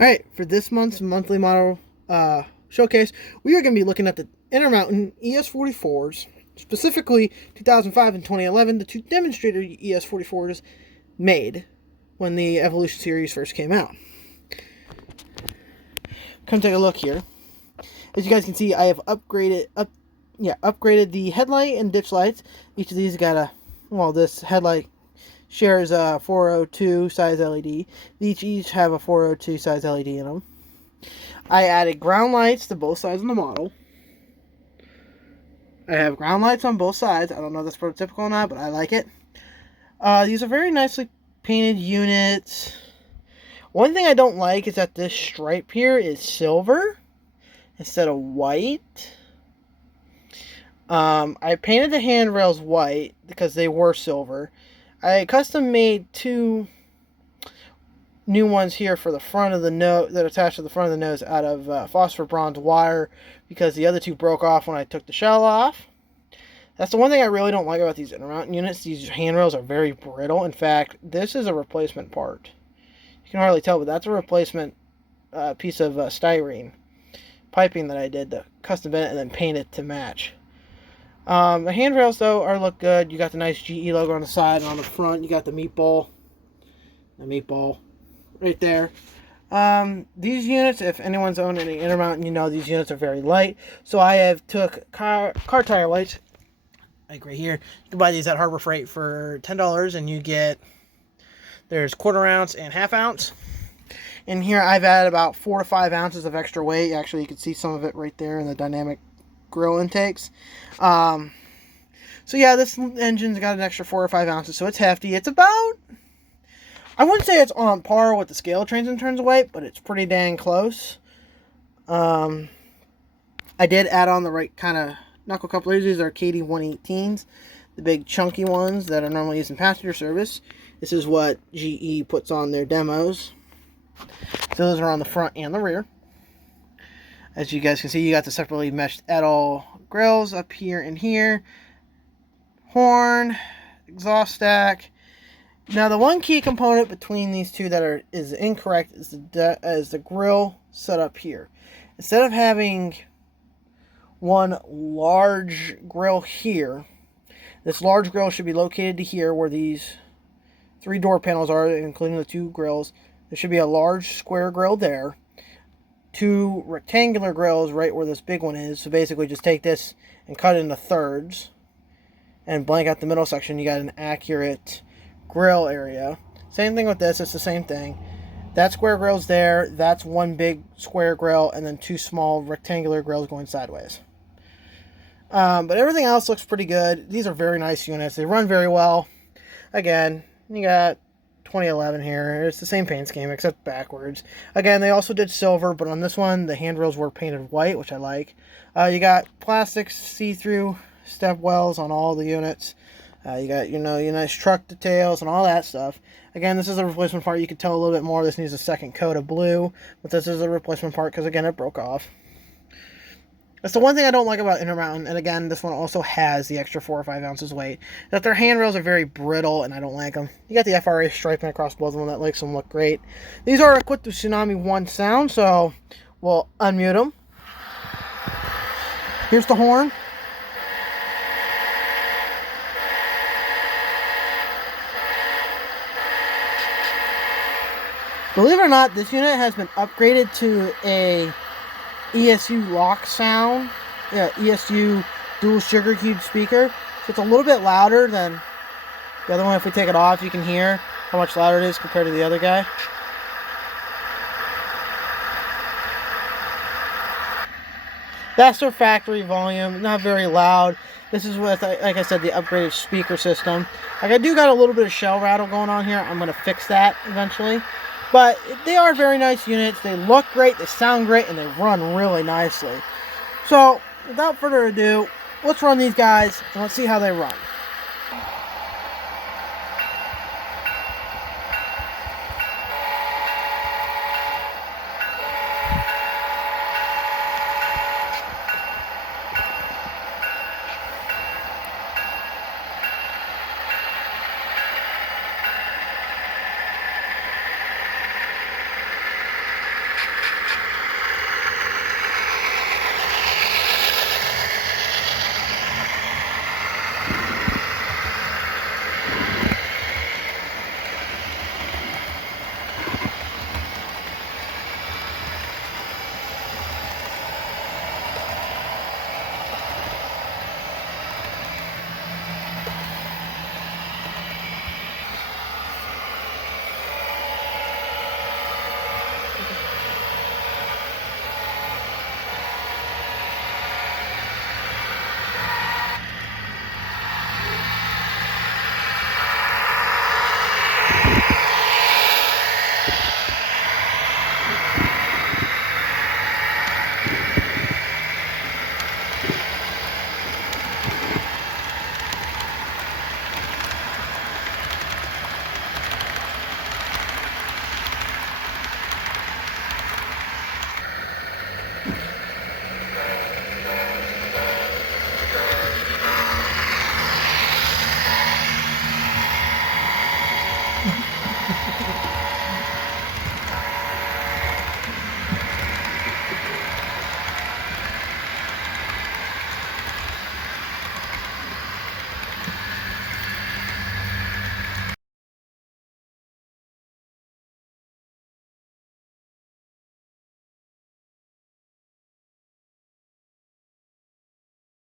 Alright, for this month's monthly model showcase, we are going to be looking at the Intermountain ES44s, specifically 2005 and 2011, the two demonstrator ES44s made when the Evolution series first came out. Come take a look here. As you guys can see, I have upgraded the headlight and ditch lights. Each of these got this headlight shares a 402 size LED. Each have a 402 size LED in them. I added ground lights to both sides of the model. I have ground lights on both sides. I don't know if that's prototypical or not, but I like it. These are very nicely painted units. One thing I don't like is that this stripe here is silver instead of white. I painted the handrails white because they were silver. I custom made two new ones here for the front of the nose that attach to the front of the nose out of phosphor bronze wire because the other two broke off when I took the shell off. That's the one thing I really don't like about these Intermountain units. These handrails are very brittle. In fact, this is a replacement part. You can hardly tell, but that's a replacement piece of styrene piping that I did to custom bend it and then paint it to match. The handrails though look good. You got the nice GE logo on the side, and on the front you got the meatball right there. These units, if anyone's owned any Intermountain, you know these units are very light. So I have took car tire lights, like right here. You can buy these at Harbor Freight for $10, and you get there's 1/4 ounce and 1/2 ounce. In here I've added about 4 to 5 ounces of extra weight. Actually, you can see some of it right there in the dynamic grill intakes. So yeah, this engine's got an extra 4 or 5 ounces, so it's hefty. It's about, I wouldn't say it's on par with the scale trains in terms of weight, but it's pretty dang close. I did add on the right kind of knuckle couplers. These are KD118s, the big chunky ones that are normally used in passenger service. This is what GE puts on their demos. So those are on the front and the rear. As you guys can see, you got the separately meshed Edel grills up here and here. Horn, exhaust stack. Now, the one key component between these two that is incorrect is the grill setup here. Instead of having one large grill here, this large grill should be located to here where these 3 door panels are, including the 2 grills. There should be a large square grill there. 2 rectangular grills right where this big one is. So basically just take this and cut it into thirds and blank out the middle section. You got an accurate grill area. Same thing with this. It's the same thing. That square grill's there. That's one big square grill and then 2 small rectangular grills going sideways. But everything else looks pretty good. These are very nice units. They run very well. Again, you got 2011 here. It's the same paint scheme except backwards. Again, they also did silver, but on this one the handrails were painted white, which I like. You got plastic see-through step wells on all the units. You got your nice truck details and all that stuff. Again, this is a replacement part. You can tell a little bit more. This needs a second coat of blue, but this is a replacement part because again it broke off. That's the one thing I don't like about Intermountain, and again, this one also has the extra 4 or 5 ounces weight, that their handrails are very brittle, and I don't like them. You got the FRA striping across both of them that makes them look great. These are equipped with Tsunami 1 sound, so we'll unmute them. Here's the horn. Believe it or not, this unit has been upgraded to a ESU lock sound, ESU dual sugar cube speaker, so it's a little bit louder than the other one. If we take it off, you can hear how much louder it is compared to the other guy. That's their factory volume, not very loud. This is with, like I said, the upgraded speaker system. Like, I do got a little bit of shell rattle going on here. I'm going to fix that eventually. But they are very nice units. They look great, they sound great, and they run really nicely. So, without further ado, let's run these guys and let's see how they run.